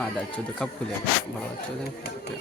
मादा चौदह कब खुलेगा बड़ा चौदह क्या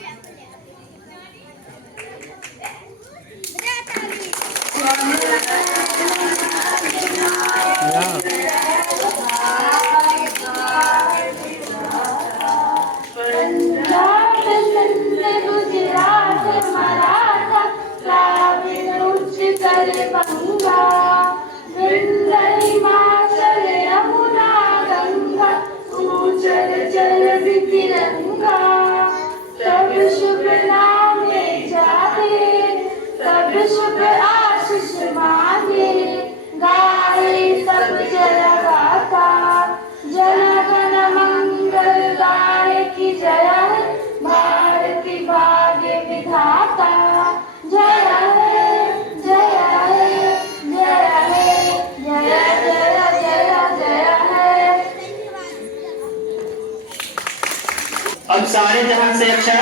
अब सारे जहां से अच्छा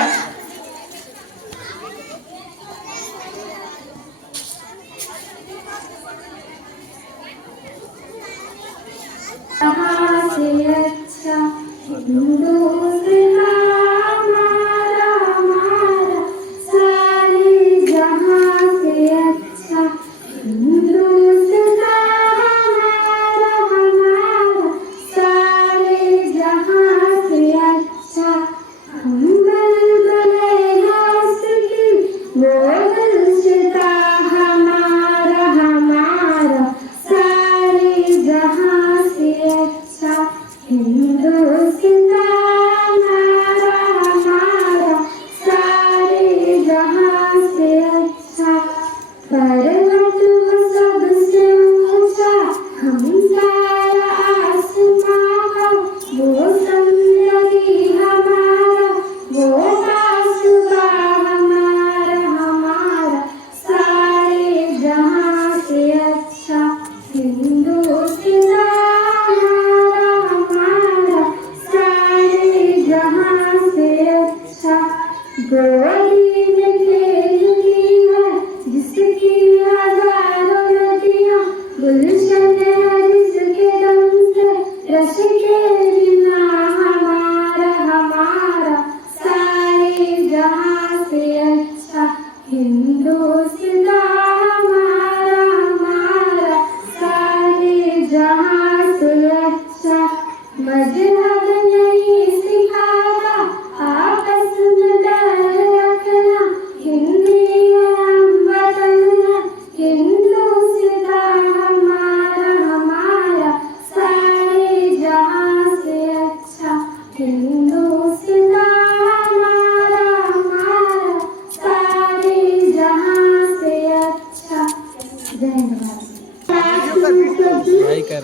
भाई कर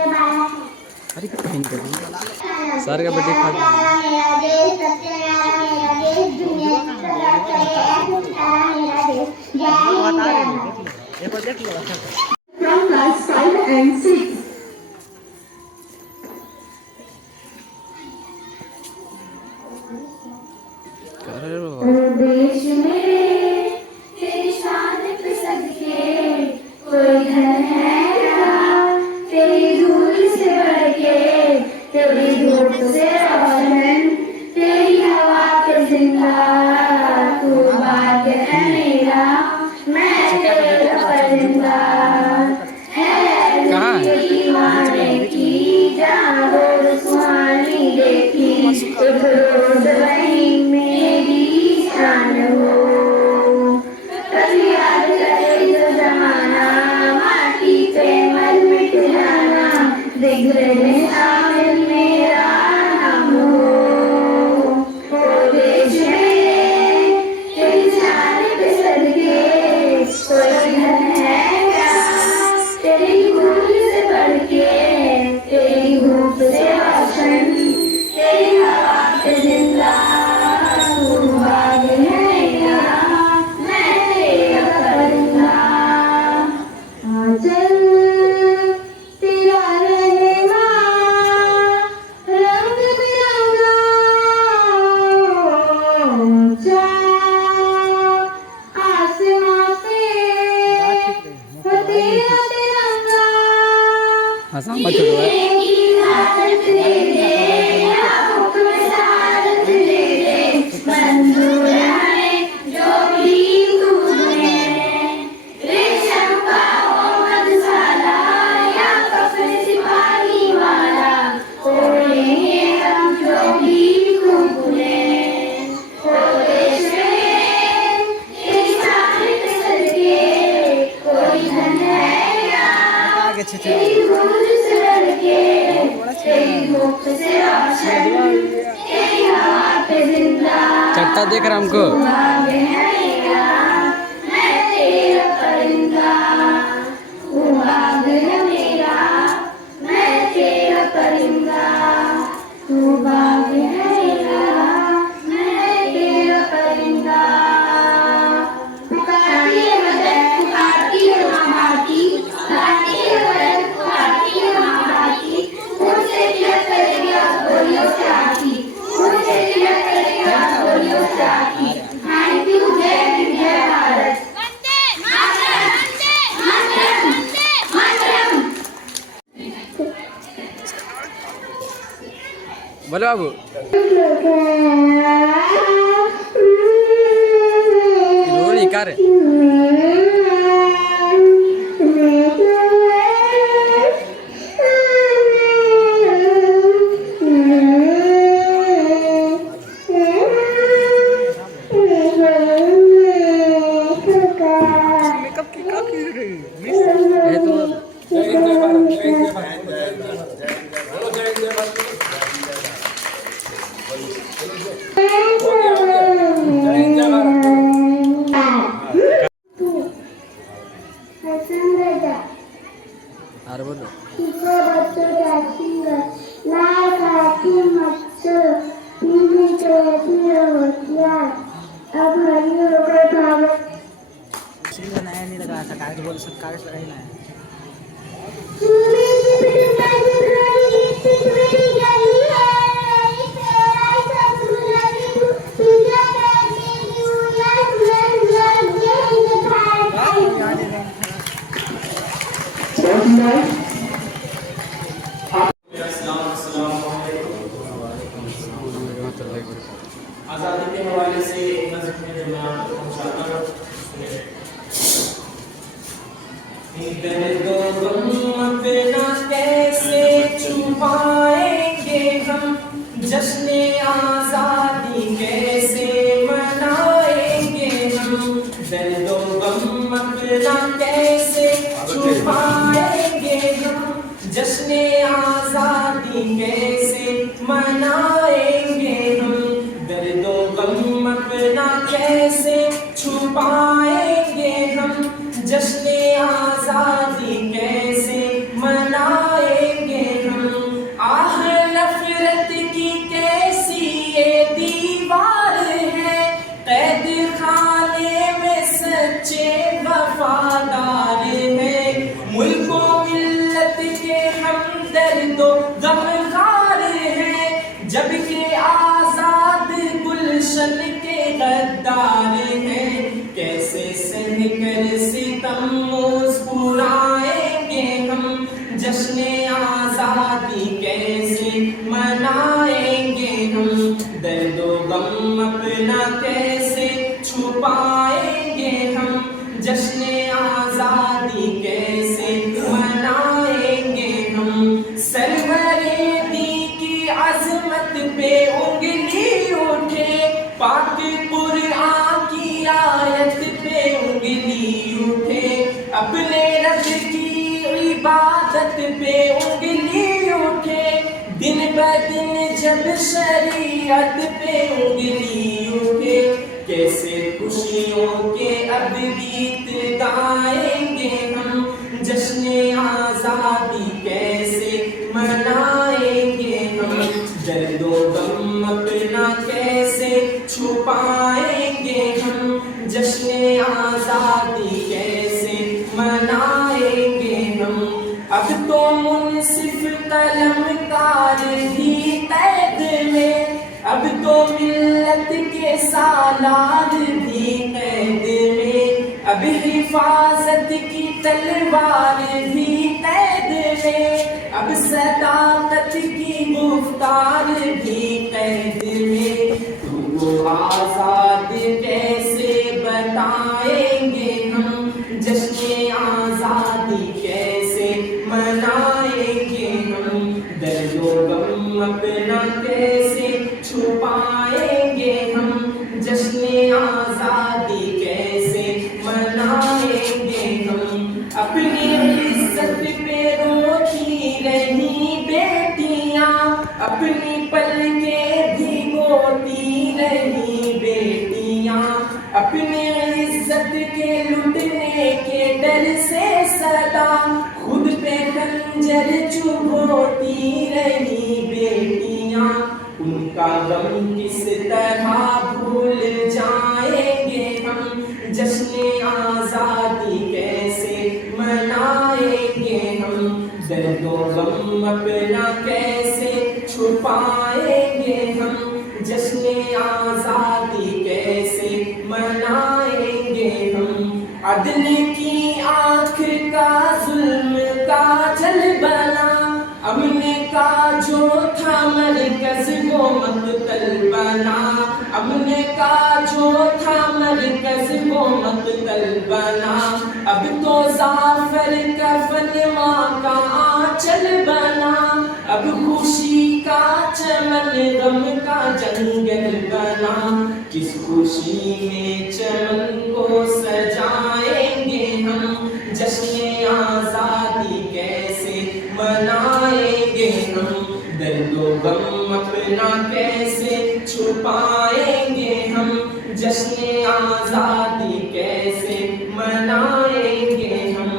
तेरा अरे कहीं कर सर का बर्थडे खा from class 5 and 6. देश मेरे तेरी शान पे सदके कोई घर है क्या तेरी धूल से बढ़ के तेरी धूप से रोशन तेरी हवा पे जिंदा तू भाग्य है मेरा मैं तेरा परिंदा है दीवाने की जहाँ रोज सुहानी देखी एक रोज वहीं मेरी शान हो कभी याद करे जो जमाना माटी पे मर मिट जाना दिग्गज में शामिल मेरा नाम हो देश में तेरी शान पे सदके कोई घर है क्या तेरी भूल से बढ़ के तेरी धूप से रोशन तेरी हवा पे जिंदा तू भाग्य है मेरा मैं तेरा परिंदा आंचल तेरा रहने वाला हाँ सामा छोड़ो है चट्टा देख रहा हमको बोलो बाबू रोड़ी कर अरे बोलो नया नहीं लगा था कागज बोल सब कागज लगा ही ना आज़ादी के हवाले से नज़्म में जमा पहुंचाता हूं दर्दो गम अपना कैसे छुपाएंगे हम जश्न आज़ादी कैसे मनाएंगे हम दर्दो गम अपना कैसे छुपाएंगे हम जश्न आज़ादी कैसे मनाएंगे हम दर्दो गम अपना कैसे छुपाएंगे हम जश्न आज़ादी कैसे मनाएंगे हम आह नफरत की कैसी ये दीवार है कैद खाने में सच्चे वफादार है मुल्क मिल्लत के हमदर्दो गमखार है जबकि आज़ाद गुलशन के गद्दार है कैसे सह कर सितम मुस्कुराएंगे हम जश्न आज़ादी कैसे मनाएंगे हम दर्दो गम अपना कैसे छुपाएंगे हम जश्न आज़ादी कैसे मनाएंगे हम सरवरे दी की अज़मत पे उंगली उठे पाक कुरान की आयत पे उंगली उठे अपने रब की इबादत पे उंगली उठे दिन ब दिन जब शरीयत पे उंगली उठे कैसे खुशियों के अब गीत गाएंगे हम जश्न आज़ादी कैसे मनाएंगे हम दर्दो गम अपना कैसे छुपाएंगे हम जश्न आज़ादी कैसे मनाएंगे हम अब तो मुनसिफ कलमकार ही कैद में अब तो मिल्लत के सालार भी कैद में अब हिफाजत की तलवार भी कैद में, अब सदाकत की गुफ्तार भी कैद में। तुमको आजाद कैसे बताएंगे हम, जश्न आजादी कैसे मनाएंगे हम, दर्दो गम अपना कैसे छुपाएंगे हम, जश्न आजादी कैसे मनाएंगे हम। अपनी इज्जत पे रोती रही बेटियां, अपनी पलकें भिगोती रही बेटियां, अपनी इज्जत के लुटने के डर से सदा खुद पे खंजर चुभोती रही बेटियां। उनका गम किस तरह भूल जाएंगे हम, जश्न आजादी कैसे मनाएंगे हम, दर्दो गम अपना कैसे छुपाएंगे हम, जश्न आजादी कैसे मनाएंगे हम। अदल की आंख का जुल्म का जल बना, अमन का जो था मरकज वो मकतल बना, अमन का जो था मरकज वो मकतल बना। अब तो जाफर का फनमा का आंचल बना, अब खुशी का चमन गम का जंगल बना। किस खुशी में चमन को सजाएंगे हम, जश्न आजादी कैसे मनाएंगे हम, दर्दो गम अपना कैसे छुपाएंगे हम, जश्न आजादी कैसे मनाएंगे हम,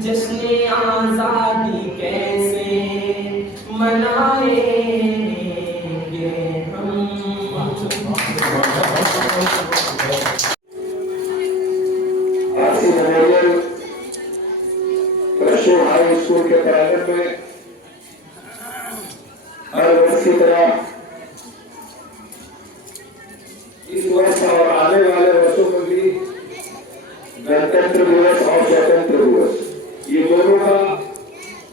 जश्न आजादी कैसे मनाएंगे हम। हाई स्कूल के प्रांगण में हर वर्ष की तरह इस वर्ष और आने वाले वर्षों में भी गणतंत्र दिवस और स्वतंत्र दिवस, ये दोनों का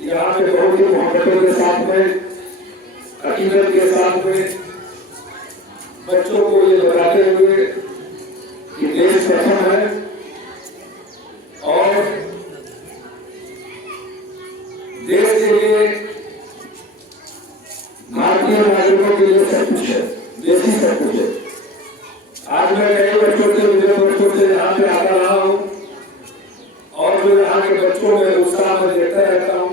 यहाँ पे बहुत ही मोहब्बतों के साथ में, अकीदत के साथ में बच्चों को ये बताते हुए कि देश प्रथम है और देश के लिए, भारतीय नागरिकों के लिए सब कुछ है, देश ही सब कुछ है। आज मैं कई वर्षों से, विभिन्न वर्षों से यहाँ पे आता रहा हूँ और जो यहाँ के बच्चों में उत्साह में देखता रहता हूँ,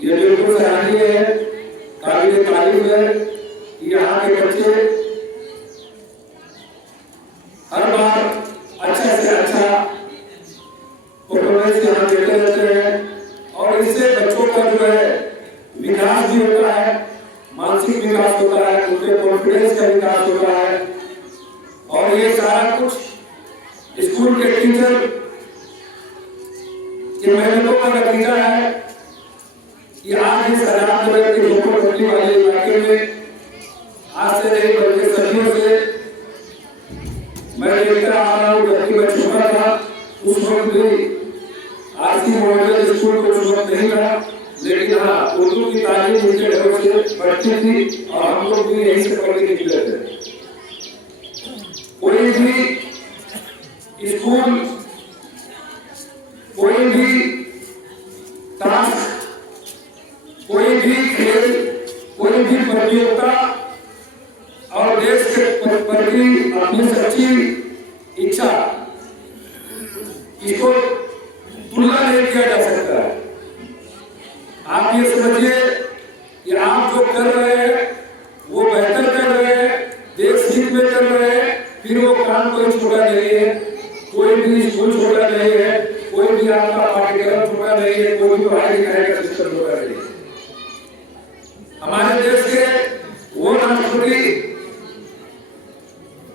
ये बिल्कुल सराहनीय है, काबिल तारीफ है। यहाँ के बच्चे हर बार अच्छा से अच्छा परफॉर्मेंस यहाँ देते रहते हैं और इससे बच्चों का जो है विकास भी होता है, मानसिक विकास होता है, उनके कॉन्फिडेंस का विकास होता है। और ये सारा कुछ स्कूल के टीचर की मेहनतों का नतीजा है कि आज इस आजाद के झोपड़पट्टी वाले इलाके में आज से नहीं बल्कि सदियों से मैं देखता आ रहा हूँ। जबकि मैं छोटा था उस वक्त भी आरसी मॉडल स्कूल को उस वक्त नहीं था, लेकिन हाँ उर्दू की तालीम उनके घर से बढ़ती थी और हम लोग भी यहीं से पढ़ के निकले थे। कोई भी स्कूल, कोई भी टास्क, कोई भी खेल, कोई भी प्रतियोगिता और देश के प्रति अपनी सच्ची इच्छा, इसको तुलना नहीं किया जा सकता है। आप ये समझिए कि आप जो कर रहे हैं वो बेहतर कर रहे हैं, देश हित में कर रहे हैं, फिर वो काम कोई छोटा नहीं है, कोई भी स्कूल छोटा नहीं है, कोई भी आपका पाठ्यक्रम छोटा नहीं है, कोई भी पढ़ाई लिखाई का सिस्टम छोटा नहीं है। हमारे देश के वो राष्ट्रपति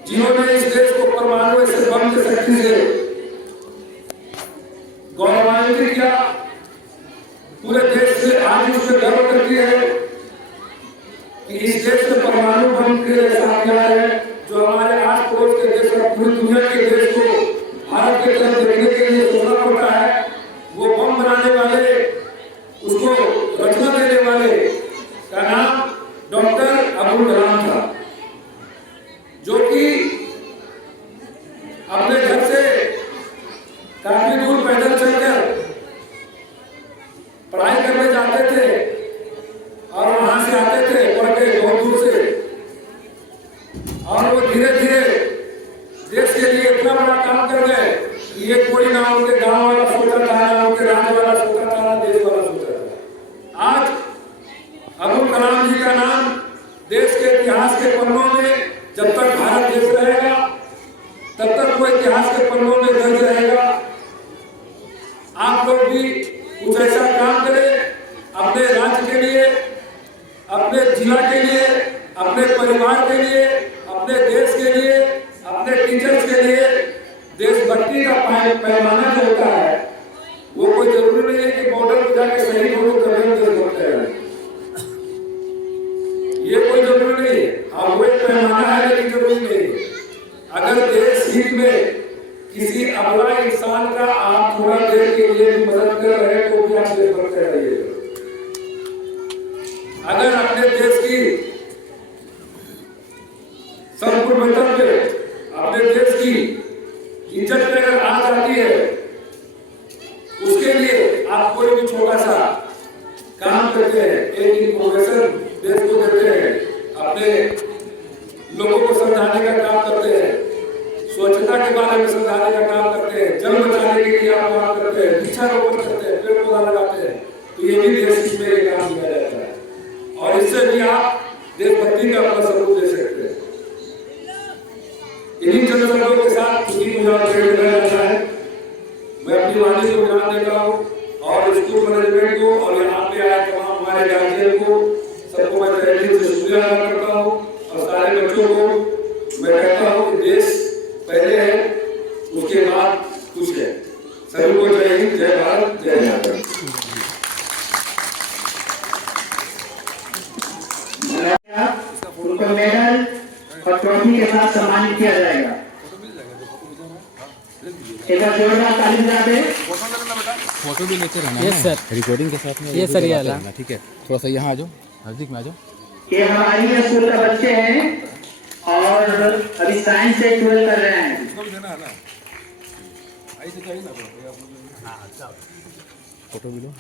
जिन्होंने इस देश को परमाणु से बम की शक्ति से गौरवान्वित किया, पूरे देश से आज उससे गर्व करती है कि इस देश में परमाणु बम के साथ है, जो हमारे आस पड़ोस के देश और पूरी दुनिया के देश को भारत के तरफ देखने के लिए सोचना पड़ता है। वो बम बनाने वाले दूर पैदल चलकर पढ़ाई करने जाते थे और वहां से आते थे पढ़ के बहुत दूर से, और वो धीरे धीरे देश के लिए इतना बड़ा काम कर गए कि ये कोई ना उनके गांव वाला सोचा था, ना उनके राज्य वाला सोचा था, ना देश वाला सोचा था। आज अब्दुल कलाम जी का नाम देश के इतिहास के पन्नों में, जब तक भारत देश रहेगा तब तक वो इतिहास के पन्नों में दर्ज रहेगा। आप लोग भी कुछ ऐसा काम करें अपने राज्य के लिए, अपने जिला के लिए, अपने परिवार के लिए, अपने देश के लिए, अपने टीचर्स के लिए। देशभक्ति का पैमाना जो होता है वो कोई जरूरी नहीं है कि बॉर्डर पर जाके शहीद हो तो देशभक्त है, ये कोई जरूरी नहीं है। हाँ, वो एक पैमाना है लेकिन जरूरी नहीं। अगर देश हित में किसी अबला इंसान का आप थोड़ा देर के लिए भी मदद कर रहे हैं तो भी आप देशभक्त रहिए। अगर अपने देश की संपूर्णता पे, अपने देश की इज्जत पे अगर आ जाती है, उसके लिए आप कोई भी छोटा सा काम करते हैं, एक इंफॉर्मेशन देश को देते हैं, अपने लोगों को समझाने का काम करते हैं, स्वच्छता के बारे में समझाने का काम करते हैं, जल बचाने के लिए आप काम करते हैं, वृक्षारोपण करते हैं, पेड़ पौधा लगाते हैं, तो ये भी देश में काम किया जाता है और इससे भी आप देशभक्ति का अपना स्वरूप दे सकते हैं। इन्हीं चंद शब्दों के साथ मुझे जाता है। मैं अपनी वाणी को विराम देता हूँ और स्कूल मैनेजमेंट को और यहाँ पे आए तमाम हमारे गार्जियन को सबको मैं तहे दिल से शुक्रिया अदा करता हूँ और सारे बच्चों को मैं कहता हूँ कि देश पहले है, उसके बाद कुछ है। सभी को जय हिंद, जय भारत, जय माता। उनको मेडल और ट्रॉफी के साथ सम्मानित किया जाएगा। एक बार जोरदार ताली बजा दें। फोटो भी लेते रहना। यस सर, रिकॉर्डिंग के साथ में ये सर, ये वाला ठीक है। थोड़ा सा यहाँ आ जाओ, नजदीक में आ जाओ। ये हमारी स्कूल का बच्चे हैं और अभी साइंस से 12 कर रहे हैं। फोटो भी लो।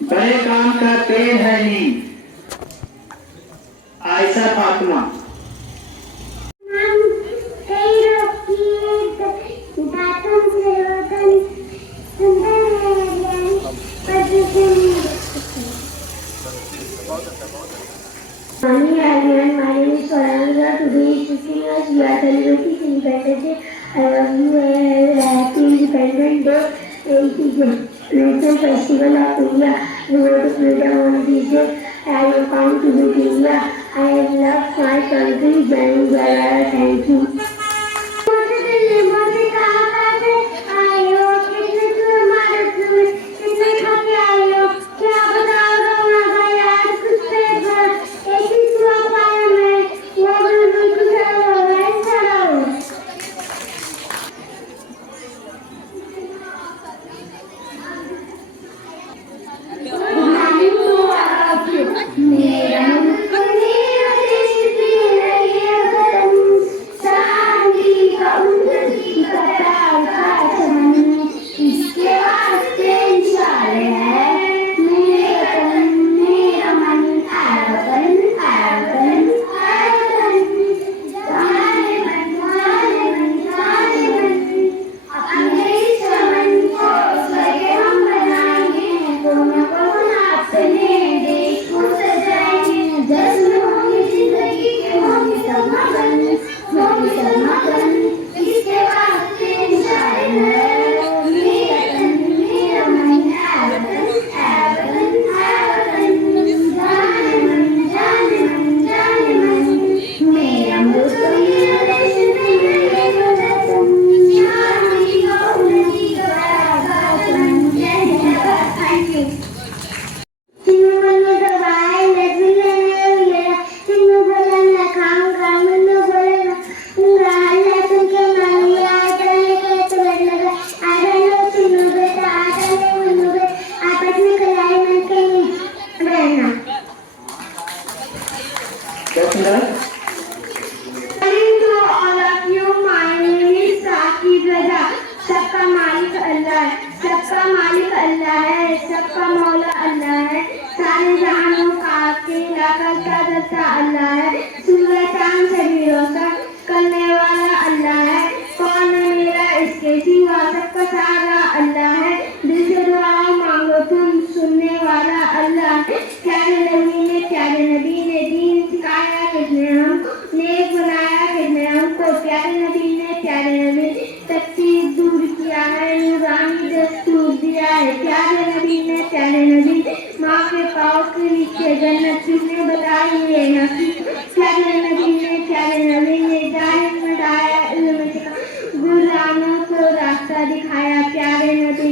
बड़े काम का पेड़ है नीम। Ayesha Fatima. My name is Swaranga. Today is 15 years we are celebrating Independence Day. I love you and happy Independence Day. It is a national festival of India. We want to freedom on this day. I am proud to be India. I love my country. Jai Jai. Thank you. Good morning to सबका मौला अल्लाह है, सारे जहानों का अकेला करता धरता अल्लाह है, सूरज चांद से भी रोशन करने वाला अल्लाह है, कौन है मेरा इसके सिवा सबका सहारा अल्लाह है, दिल से दुआ मांगो तुम सुनने वाला अल्लाह है, प्यारे नबी ने दीन सिखाया किसने हम नेक बनाया किसने हमको, प्यारे नबी ने तकलीफ दूर किया है, नूरानी दस्तूर दिया है, प्यारे नबी माँ के पाँव के नीचे जन्नत किसने बताई है नसीब, प्यारे नबी ने जाहिर में डाया इल्म सिखा, गुलामों को रास्ता दिखाया, प्यारे नबी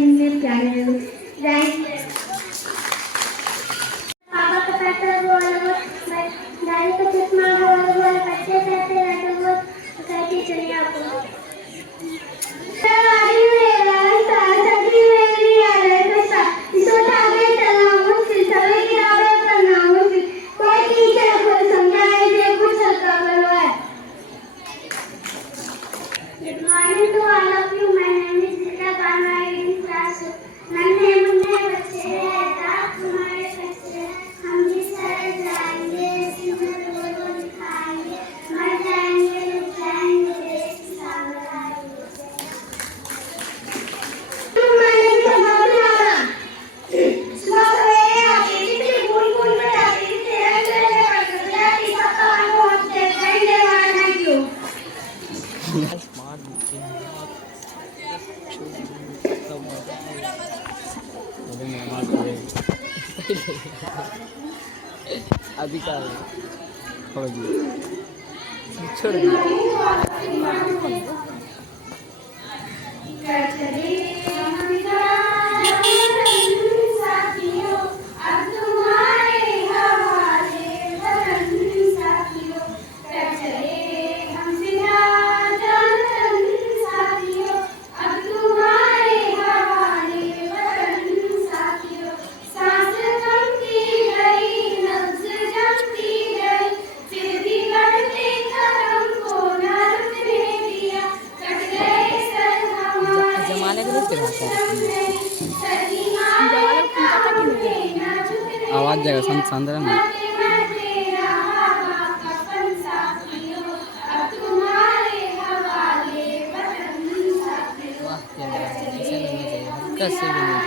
पापा का पैसा बोल दादी का चश्मा बोल बच्चे कहते रहते वो कहते चलिए आपको Good morning to all of you. My name is Rita Karma in class. नन्हे मुन्ने बच्चे रात तुम्हारे बच्चे हम भी सर जाएंगे सिमर बोलो दिखाएंगे मर जाएंगे रुक जाएंगे देश की सामने आएंगे तुम मैंने जवाब मारा सुबह सवेरे आती थी बुलबुल में जाती थी रंग पड़ते जाती सबका बहुत देखेंगे वहाँ थैंक यू अभी क्या छोड़ दिया छोड़ आवाज जाएगा संदरा में कैसे भी नहीं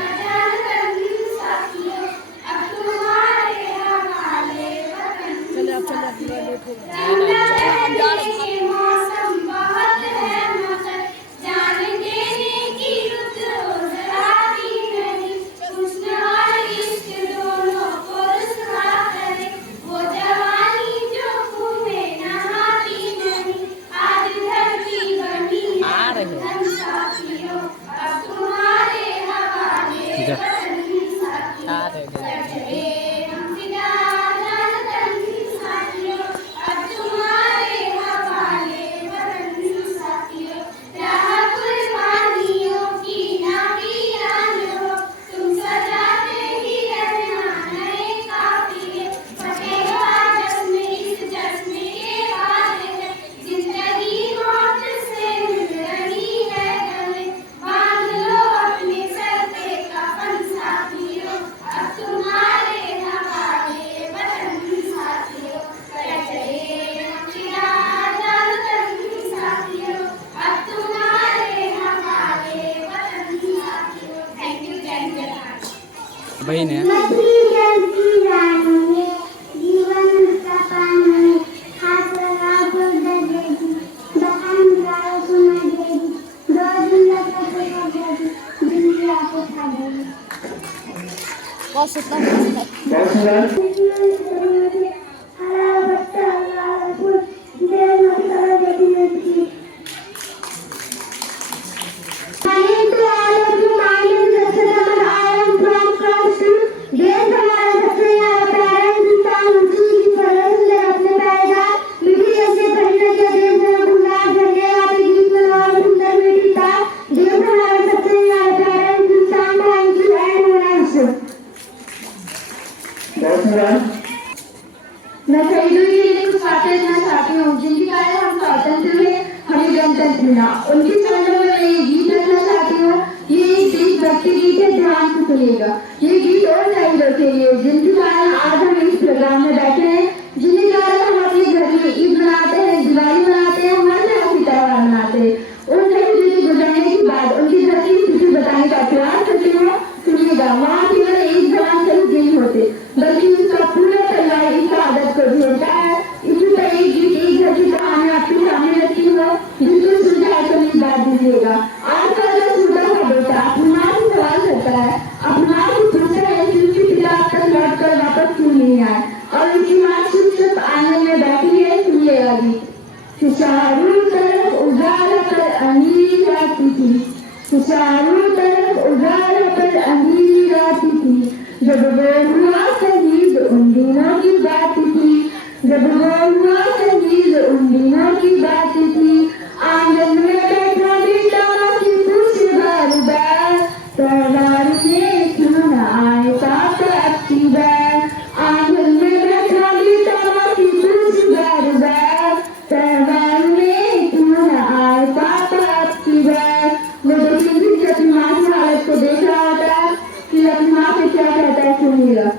बहन है मैं शहीदों के लिए कुछ बातें कहना चाहती हूँ जिनके कारण हम स्वतंत्र हुए, हमें गणतंत्र मिला। उनकी चरणों में मैं ये गीत रखना चाहती हूँ। ये एक देशभक्ति गीत है, ध्यान से सुनिएगा। ये गीत और शहीदों के लिए जिनके कारण आज हम इस प्रोग्राम में बैठे हैं, जिनके कारण हम अपने घर में ईद मनाते हैं, दिवाली मनाते हैं, हर तरह की त्योहार मनाते हैं। उन शहीदों के गुजरने के बाद उनकी घर की स्थिति बताने का प्रयास करते हैं। सुनिएगा, वहाँ केवल एक जवान शहीद नहीं होते, बल्कि उसका पूरा परिवार इस आदत को झेलता है। इसी तरह एक गीत, एक घर की कहानी आपके सामने रखी हो, बिल्कुल सुझाव तो नहीं बात दीजिएगा। आजकल जो छोटा सा बेटा अपनी माँ से सवाल करता है, अपनी माँ से पूछता है कि उसके पिता अब तक लौट कर वापस क्यों नहीं आए, और उसकी माँ चुपचाप आंगन में बैठी है। सुनिएगा गीत। चारों तरफ उजाला पर अंधेरी राती थी, चारों तरफ उजाला पर अंधेरी राती थी, जब वो हुआ शहीद उन दिनों की बात थी, जब वो हुआ शहीद उन दिनों की बात थी। आंगन में बैठा बेटा माँ की पूछे बार बार, त्योहार में क्यों न आए पापा अब की बार। आंगन में बैठा बेटा माँ की पूछे बार बार, त्योहार में क्यों न आए पापा अब की बार। वो दो तीन दिन से अपनी माँ की हालत को देख रहा होता है कि अपनी माँ से क्या कहता है। सुनिएगा।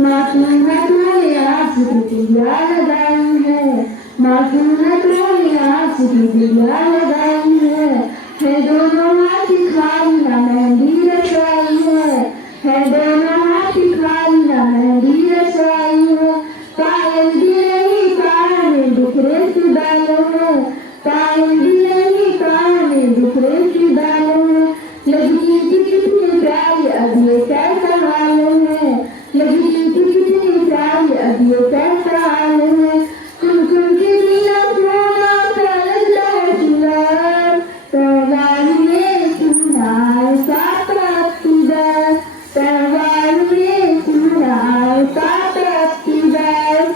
मासूम है तुम्हारे आज की दिया लगाई है, मासूम है तुम्हारे आज की दिया लगाई है दोनों हाथ खाली ना मेहंदी रचाई है दोनों हाथ खाली ना मेहंदी रचाई है। पायल भी नहीं कान में बिखरे सी बालों में, पायल भी नहीं कान में बिखरे सी बालों में। लगी थी कितनी प्यारी अब ये कैसा हाल है, लगी थी कितनी प्यारी अब ये कैसा हाल है। तुम के बिना सोना सा लगता है सिंगार, त्योहार में क्यों न आए पापा अब की बार, त्योहार में क्यों न आए पापा अब की बार।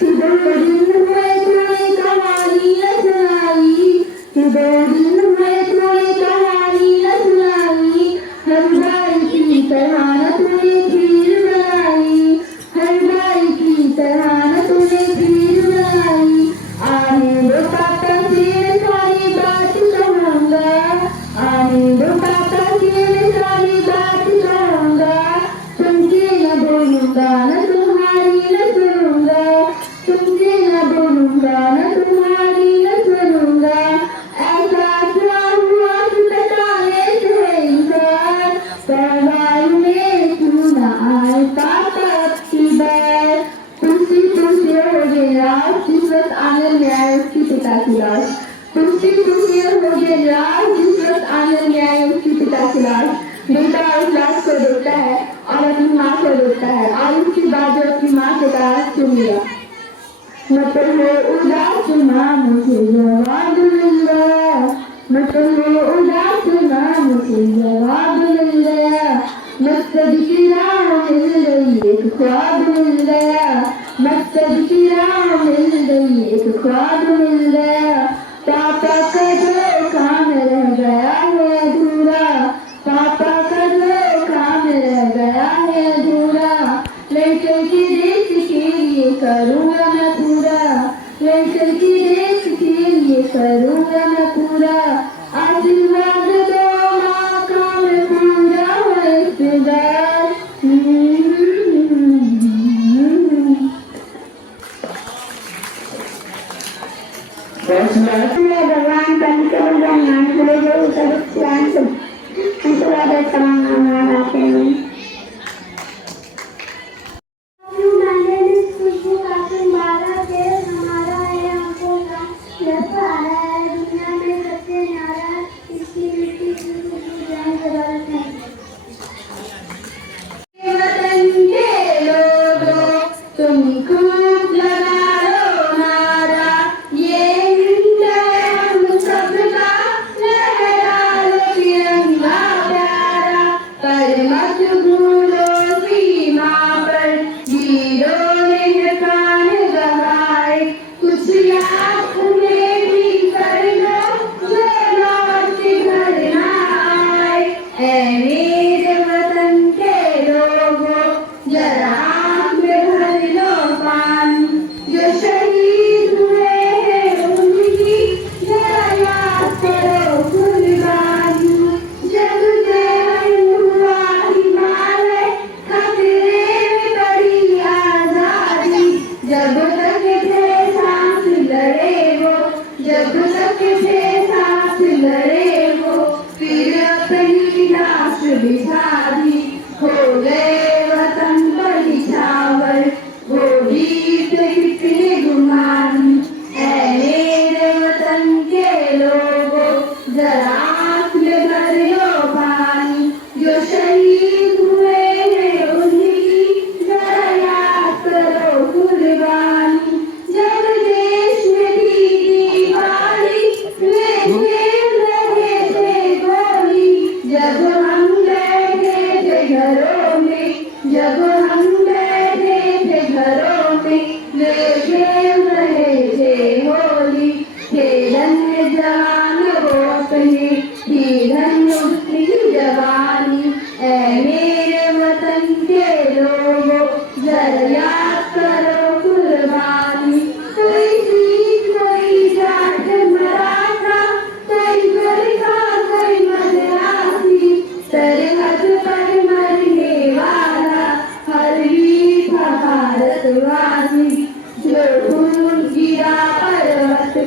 दो दिन हुए तुम्हें कहानी न सुनाई, दो दिन हुए तुम्हें कहानी न सुनाई, हर बार की तरह न तुम्हें खीर बनाई, हर बार की तरह न तुम्हें खीर बनाई। आने दो पापा से मैं सारी बात कहूँगा, आने दो पापा से मैं सारी बात कहूँगा, तुमसे न बोलूँगा न तुम्हारी न सुनूँगा, तुमसे न बोलूँगा न तुम्हारी न सुनूँगा। ऐसा क्या हुआ कि बताने से इंसान, त्योहार में क्यों न आए पापा अब की बार। तुलसी तुलसी हो गए रात जिस वक्त आंगन में आए उसके पिता की लाश, तुलसी तुलसी हो गए रात जिस वक्त आंगन में आए उसके पिता की लाश। बेटा उस लाश को देखता है और अपनी माँ को देखता है, और उसके बाद जो अपनी माँ से कहा, सुनिएगा। मतलब उदास माँ मुझे जवाब मिल गया, मतलब उदास माँ मुझे जवाब मिल गया, मकसद की राह मिल गई एक ख्वाब मिल गया, मकसद की राह मिल गई एक ख्वाब मिल गया। पापा का जो काम रह गया है अधूरा, पापा का जो काम रह गया है अधूरा, लड़के के देश के लिए करूँगा मैं पूरा, लड़के के देश के लिए करूँगा मैं पूरा। आशीर्वाद दो माँ काम पूरा हो इस बार। भगवान बन के भगवान बोले जो सब तमाम आते हैं।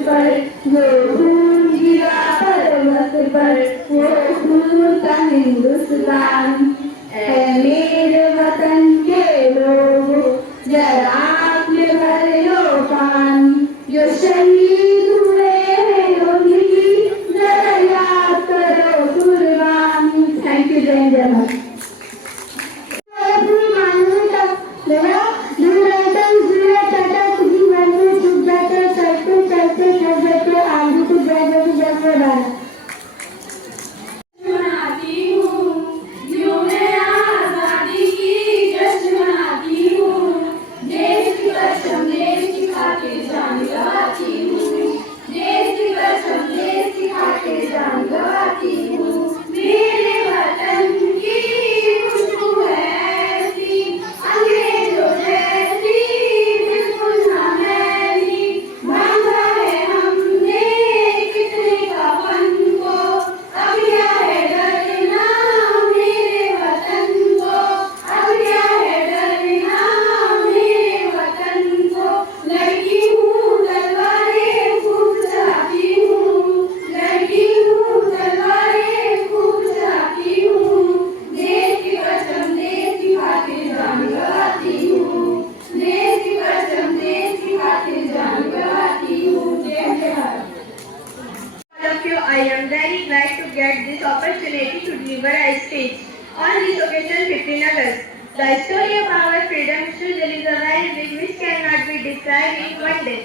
पर, वो खून गिरा पर्वत पर, वो खून का हिंदुस्तान। ऐ मेरे वतन के लोगों, जरा आंखें भर लो पान। जो शहीद हुए हैं योगी, जरा याद करो कुर्बान। थैंक यू, जय जवान। I am very glad to get this opportunity to deliver a speech on this occasion 15 August. The story of our freedom struggle is a very big which cannot be described in one day.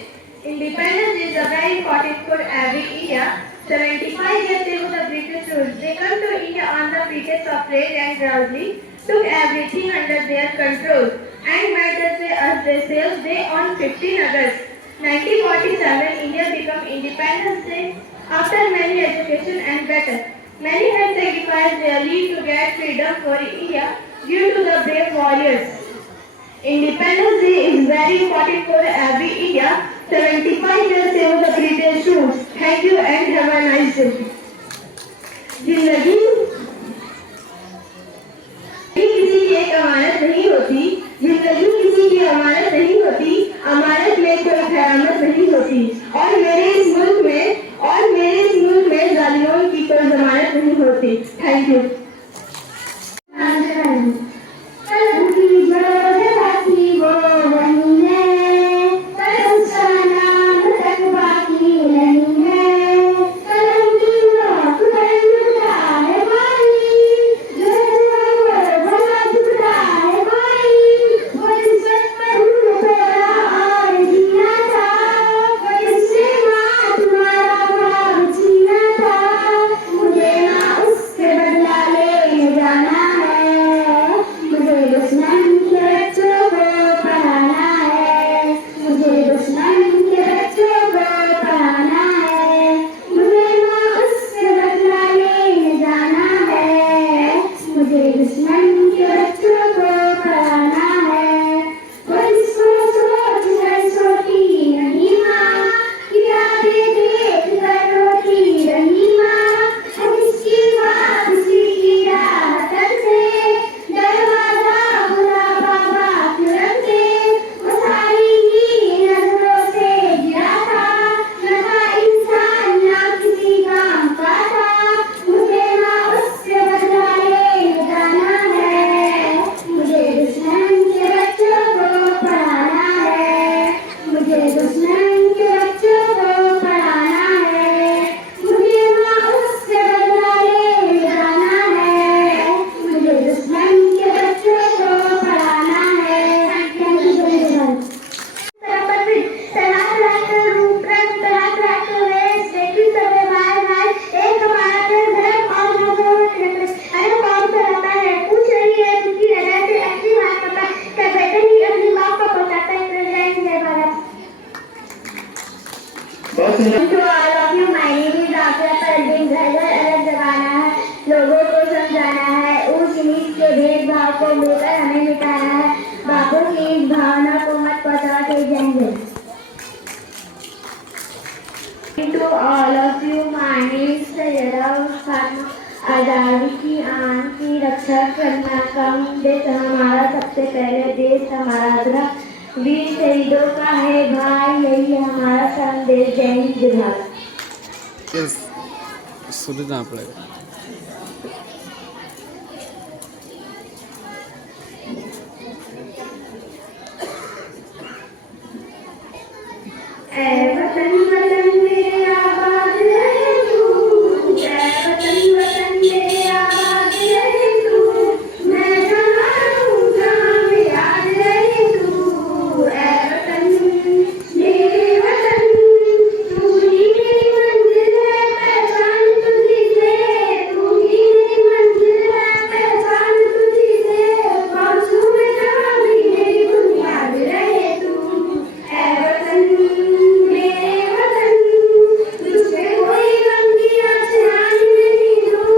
Independence is a very important for every India. 75 years ago the British ruled. They come to India on the pretext of trade and proudly took everything under their control and made us as themselves they on 15 August. 1947 India became Independence Day. After many education and battle, many had sacrificed their lives to get freedom for India due to the brave warriors. Independence Day is very important for every India. 75 years ago the British ruled. Thank you and have a nice day. जिंदगी किसी की एक अमानत नहीं होती, जिंदगी किसी की अमानत नहीं होती, अमानत में कोई खयानत नहीं होती और मेरे इस मुल्क में जालिमों की कोई जमानत नहीं होती। Thank you. लोगों को समझाना है, ऊंच नीच के भेदभाव को मिलकर हमें मिटाना है। बापू की इस भावना को मत पचा के जाएंगे। To all of you, my name is Sayyada Fatma. आजादी की आन की रक्षा करना का देश हमारा सबसे पहले देश हमारा ग्रह वीर शहीदों का है भाई, यही हमारा संदेश। जय हिंद भारत। यस सुनना पड़ेगा। ऐ वतन वतन मेरे आबाद रहे तू, ऐ वतन वतन मेरे आबाद रहे तू, मैं जहाँ रहूं जहाँ में याद रहे तू। ऐ वतन मेरे वतन, तू ही मेरी मंजिल है, पहचान तुझी से, तू ही मेरी मंजिल है, पहचान तुझी से, पहुंचूं मैं जहाँ भी मेरी बुनियाद रहे तू। ऐ वतन मेरे वतन, तुझसे कोई गम की आँचें नहीं दूँ,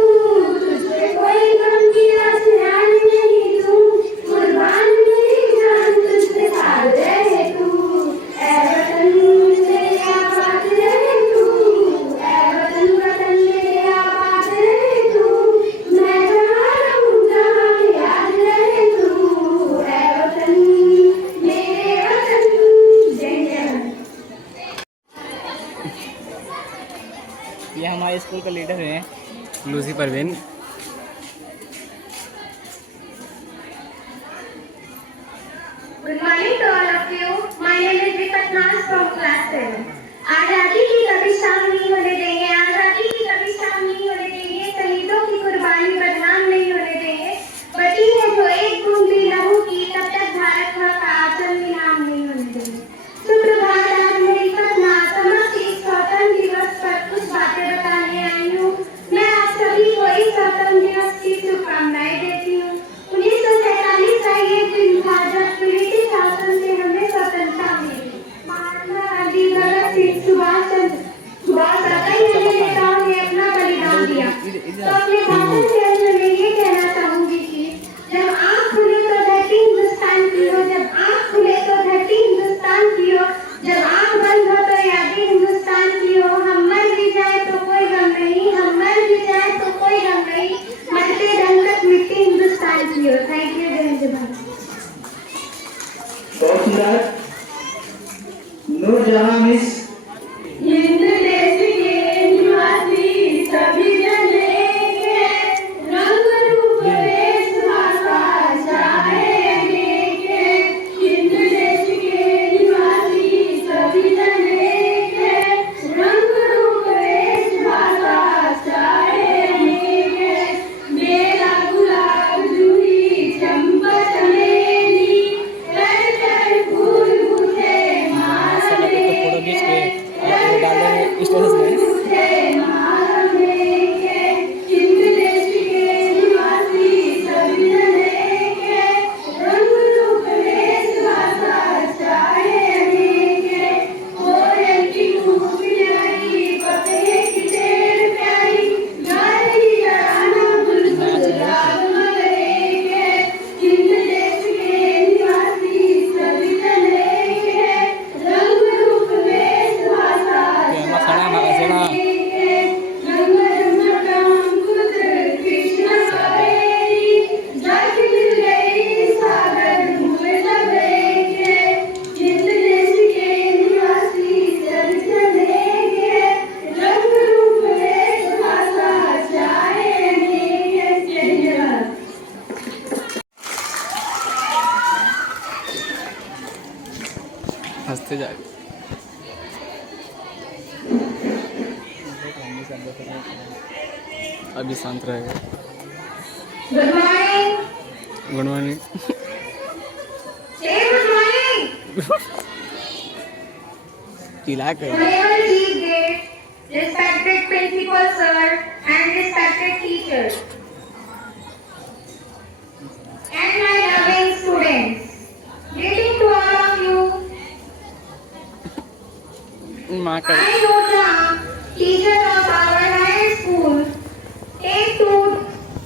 तुझसे कोई गम की आँचें नहीं दूँ, कुर्बान मेरी जान तुझसे साथ रहे तू। ऐ वतन मेरे आबाद रहे तू, ऐ वतन वतन मेरे आबाद रहे तू, मैं जहाँ रहूं जहाँ में याद रहे तू। ऐ वतन मेरे वतन। जय जय। ये हमारे स्कूल का लीडर है Lucy Parveen. Good morning to all of you. My name is Vikat Nas from class 7. आजादी की कभी शाम नहीं होने देंगे, आजादी की कभी शाम नहीं होने देंगे, शहीदों की कुर्बानी बदनाम नहीं होने देंगे। बची है जो एक बूंद भी लहू की, तब तक भारत माँ का आंचल भी नाम नहीं होने देंगे। सुप्रभात, आज मैं विकट नाथ समस्त इस स्वतंत्र दिवस पर कुछ बातें बताने आई हूँ। मैं आप सभी को इस स्वतंत्र दिवस की शुभकामनाएं देती हूँ। 1947 का ये दिन था जब ब्रिटिश शासन से हमें स्वतंत्रता मिली। महात्मा गांधी, भगत सिंह, सुभाष चंद्र बोस, कई अन्य नेताओं ने अपना बलिदान दिया। तो अपने भाषण के अंत में ये कहना चाहूंगी कि जब आँख खुले तो धरती हिंदुस्तान की हो, जब आँख खुले तो धरती हिंदुस्तान की हो, जब आँख बंद हो तो यादें हिंदुस्तान की हो। हम मर भी जाए तो कोई गम नहीं, हम मर भी जाए तो कोई गम नहीं, मरते दम तक मिट्टी हिंदुस्तान की हो। Thank you. जय हिंद भारत। बहुत सुंदर। नूरजहां मिस। हिंद देश के निवासी सभी जने के, रंग रूप वेश भाषा चाहे अनेके। हिंद देश के निवासी सभी जने के, रंग रूप वेश भाषा चाहे अनेके। मेरा गुलाब जूही चंपा चमेली, कर कर फूल बूटे माला फोटो खींच के वो डाल देंगे स्टेटस में। हंसते जाए। अभी शांत रहेगा। Good morning. Good morning. Good morning. चिल्ला कर। Honorable Chief Guest, respected Principal Sir and respected teachers, and my loving students, greeting to all of you. माँ का I, Nurjahang, teacher of our higher school, take to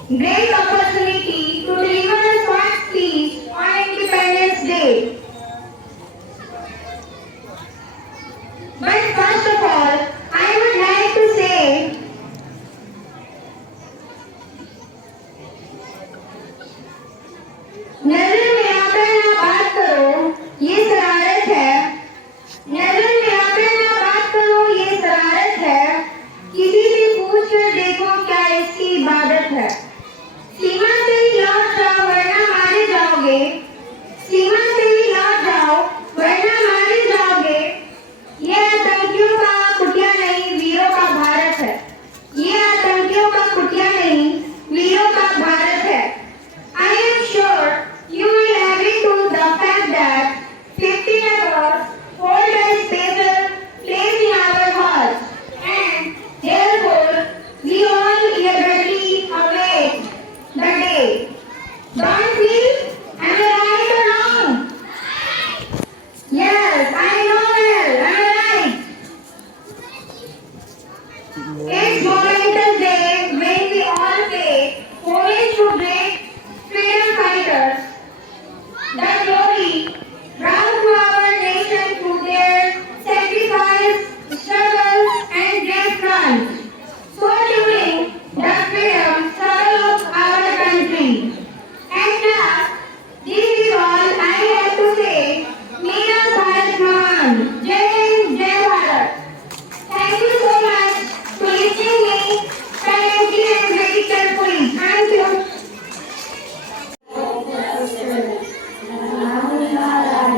great opportunity to deliver a short speech on Independence Day. But first of all, I would like to say नजर में आकर ना बात करो, ये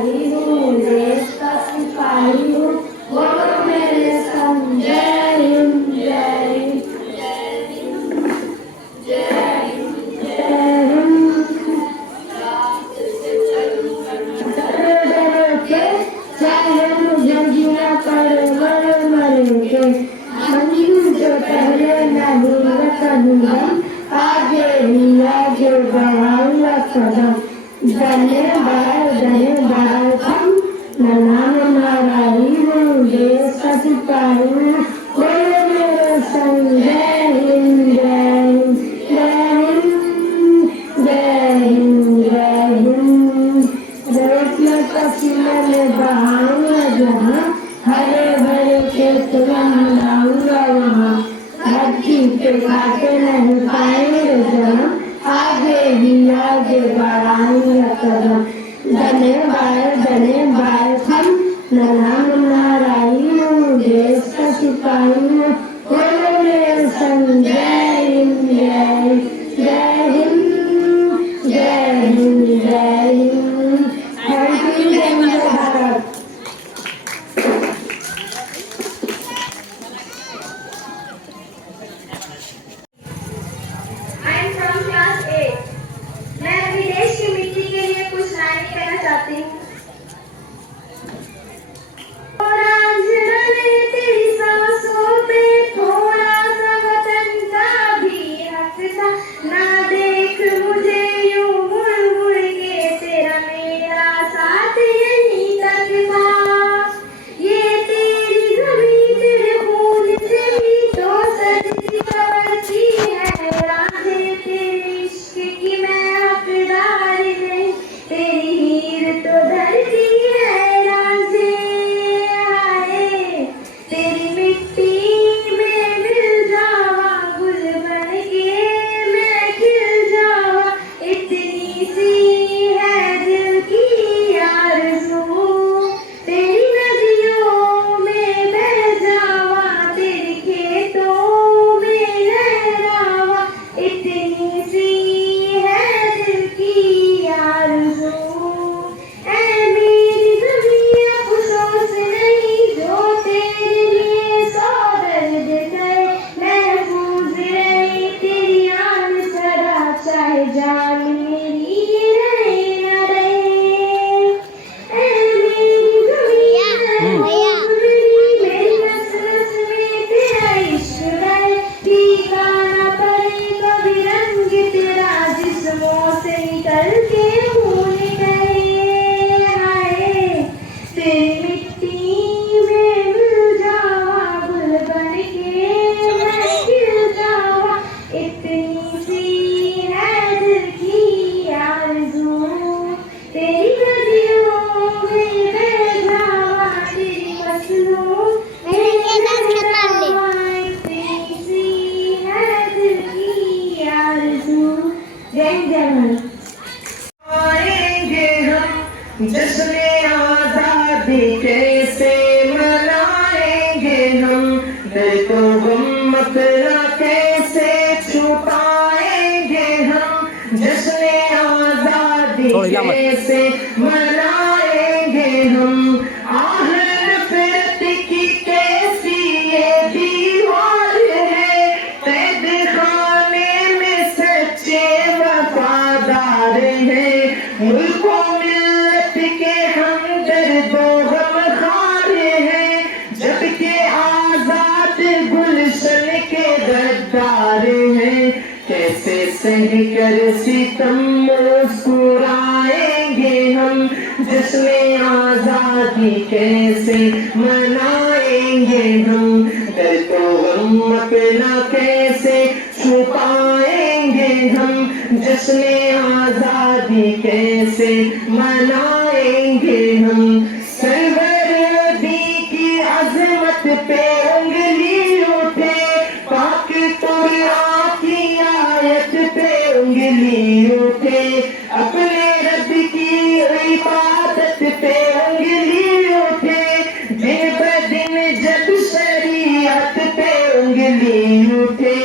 नरारी हूँ, देश का सिपाही हूँ, बोलो मेरे संग जय हिंद जय हिंद जय हिंद जय हिंद जय हिंद। डर के चाहे मुझे जीना पड़े मर मर के, मंजिल जो पहले नहीं कभी हम आगे ही आगे बढ़ाऊंगा कदम। धन्य बार हम नाम नारायण हूँ, देश का सिपाही हूँ, बोलो मेरे संग जय हिंद जय हिंद जय हिंद जय हिंद जय हिंद। देश में पसीने में बहाऊंगा जहाँ, हरे भरे खेत लहराऊंगा वहाँ, धरती पे खाते नहीं पाएंगे जहाँ, आगे ही आगे बढ़ाएंगे कदम। धन्यवाद हम नाम नारायण हूँ, देश का सिपाही हूँ, बोलो मेरे संग जय हिंद जय हिंद जय हिंद जय हिंद। थैंक यू जय Bharat. I am from class 8. मैं अपनी देश की मिट्टी के लिए कुछ लाइनें कहना चाहती हूँ। तेरी सांसों में थोड़ा सा वतन का भी हक था, ना देख मुझे यूं मुड़ मुड़ के, तेरा मेरा साथ यहीं तक था। ये तेरी ज़मीं तेरे खून से भी तो सजती संवरती है, रांझे तेरे इश्क की मैं हकदार नहीं, तेरी हीर तो धरती है रांझे। हाय तेरी मिट्टी में मिल जावा, गुल बन के मैं खिल जावा, इतनी सी है दिल की आरज़ू। तेरी नदियों में बह जावा, तेरे खेतों में लहरावा, इतनी सी है दिल की आरज़ू। ऐ मेरी ज़मीं अफ़सोस नहीं जो तेरे लिए सौ दर्द सहे, महफूज़ रहे तेरी आन सदा, चाहे जान मेरी रहे न रहे। ऐ मेरी ज़मीं मेरी नस नस में तेरा इश्क है, फीका न पड़े कभी रंग तेरा, जिस्मों से निकल के भूल गए। हाय तेरी मिट्टी में मिल जावा, गुल बन के मैं खिल जावा, इतनी सी है दिल की आरज़ू। तेरी नदियों में बह जावा, तेरी फसलों में लहरावा, इतनी सी है दिल की आरज़ू। जय जवान। आएंगे हम जश्न आजादी कैसे मनाएंगे हम, डर को गम अपना कैसे छुपाएंगे हम, जश्न आजादी कैसे मनाएंगे हम। आहट फिरत की कैसी ये दीवार है, कैद खाने में सच्चे वफादार हैं, मुल्क व मिल्लत के हमदर्दो गमखार हैं, जबकि आजाद गुलशन के गद्दार हैं। कैसे सह कर सितम मुस्कुराएंगे हम, जश्न आजादी कैसे मनाएंगे हम, डर को हम अपना कैसे छुपाएंगे हम, जश्न आजादी कैसे मनाएंगे हम। सरवरदी की अजमत पे उंगली उठे, पाक कुरान की आयत पे उंगली उठे, अपने रब की इबादत पे उंगली उठे, दिन ब दिन जब शरीयत पे उंगली उठे,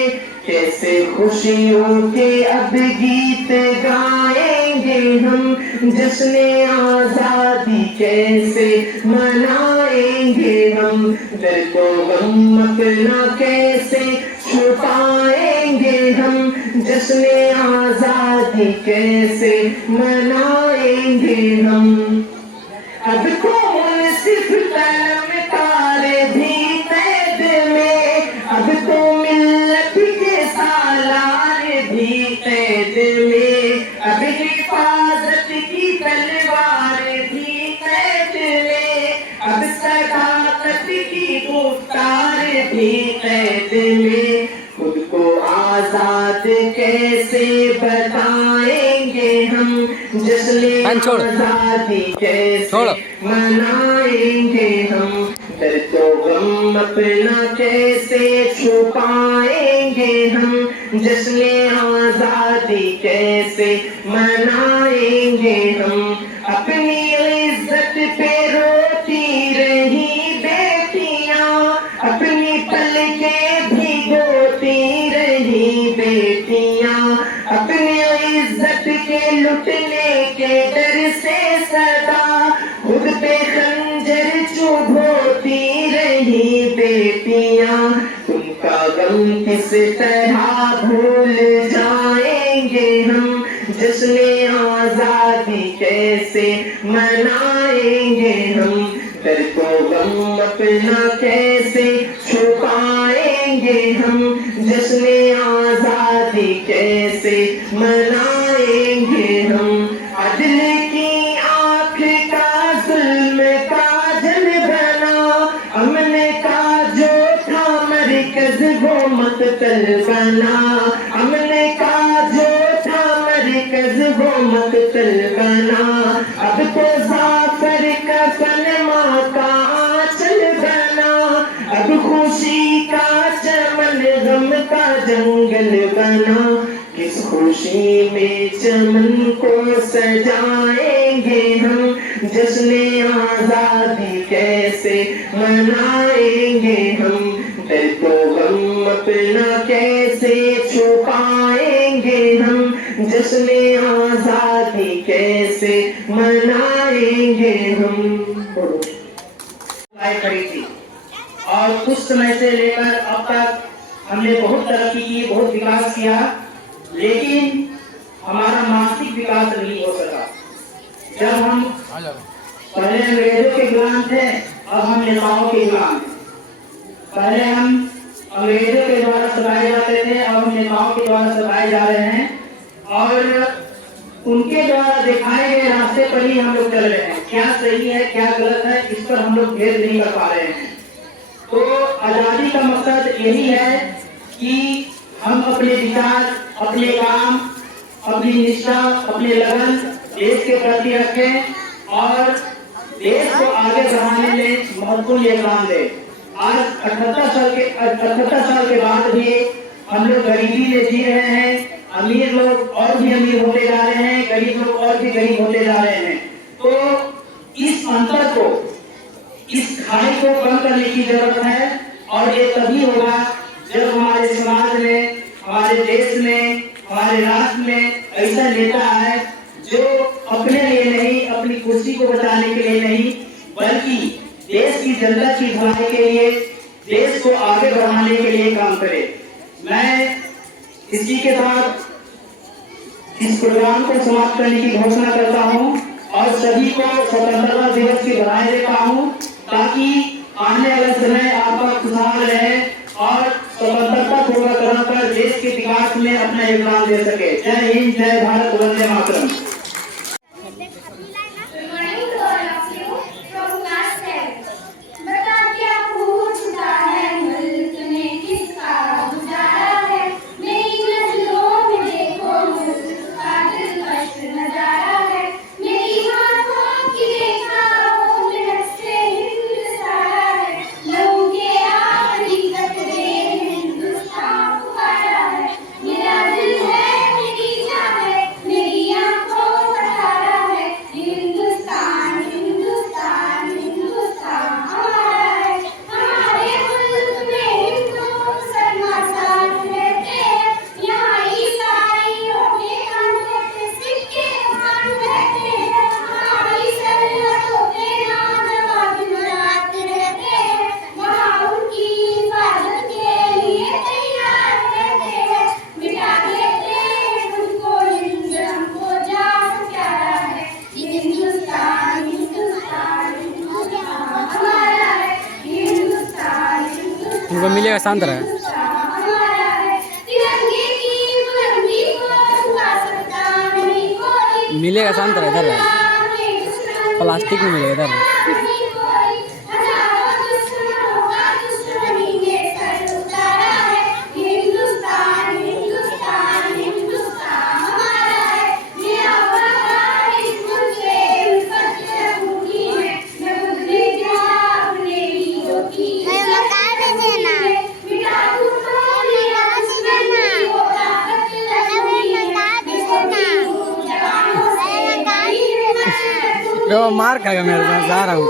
कैसे खुशियों के अब गीत गाएंगे मनाएंगे हम जश्न आजादी कैसे मनाएंगे हम, दर्द गम अपना कैसे छुपाएंगे हम, जश्न आजादी कैसे मनाएंगे हम। अब कौन सिर्फ कलम तारे भी कैद में, अब तो मिल्लत के सालार भी कैद में, अब हिफाजत की तलवार भी कैद में, अब सदाकत की गुफ्तार भी कैद में। खुद को आजाद कैसे बताएंगे हम, जश्न आजादी कैसे मनाएंगे हम, दर्द गम अपना कैसे छुपाएंगे हम, जश्न आजादी कैसे मनाएंगे हम। अपनी इज्जत पे रोती रही बेटियां, अपनी पलकें भिगोती रही बेटियां, अपनी इज्जत के लुटने के डर से सदा खुद पे खंजर चुभोती रही बेटियां। उनका गम किस तरह भूल जाएंगे हम, जश्न आजादी कैसे मनाएंगे हम, दर्द गम अपना कैसे छुपाएंगे हम, जश्न आजादी कैसे मनाएंगे हम। अदल की आंख का जुल्म का जल बना, हमने का जो था मरकज वो मकतल बना, हमने का जो था मरकज वो मकतल बना। अब तो जाफर का सनमा का आंचल बना, अब खुशी का चमन गम का जंगल बना। किस खुशी में चमन को सजाएंगे हम, जश्न आजादी कैसे मनाएंगे हम, दर्द गम अपना कैसे छुपाएंगे हम, जश्न आजादी कैसे मनाएंगे हम। खड़ी थी और कुछ समय से लेकर अब तक हमने बहुत तरक्की की, बहुत विकास किया, लेकिन हमारा मानसिक विकास नहीं हो सका। जब हम पहले अंग्रेजों के गुलाम थे, अब हम नेताओं के गुलाम हैं। पहले हम अंग्रेजों के द्वारा सताए जाते थे, अब हम नेताओं के द्वारा सताए जा रहे हैं और उनके द्वारा दिखाए गए रास्ते पर ही हम लोग चल रहे हैं। क्या सही है क्या गलत है, इस पर हम लोग भेद नहीं कर पा रहे हैं। तो आजादी का मकसद यही है कि हम अपने विचार, अपने काम, अपनी निष्ठा, अपने लगन देश के प्रति रखें और देश को आगे बढ़ाने में महत्वपूर्ण योगदान दें। आज 78 साल के बाद भी हम लोग गरीबी में जी रहे हैं। अमीर लोग और भी अमीर होते जा रहे हैं, गरीब लोग और भी गरीब होते जा रहे हैं। तो इस अंतर को, इस खाई को कम करने की जरूरत है और ये तभी होगा जब हमारे समाज में, हमारे देश में, हमारे राष्ट्र में ऐसा नेता है जो अपने लिए नहीं, अपनी कुर्सी को बचाने के लिए नहीं, बल्कि देश की जनता की भलाई के लिए, देश को आगे बढ़ाने के लिए काम करे। मैं इसी के साथ इस प्रोग्राम को समाप्त करने की घोषणा करता हूं और सभी को स्वतंत्रता दिवस की बधाई देता हूं, ताकि आने वाला समय आपका खुशहाल रहे और स्वतंत्रता पूर्वक रहकर देश के विकास में अपना योगदान दे सके। जय हिंद, जय भारत, वंदे मातरम। मेरी आंखों तुमको मिलेगा शांत रहे। मिलेगा शांत रहे, इधर रहे। प्लास्टिक में मिलेगा, इधर रहे। मार खाएगा मेरे साथ, जा रहा हूँ।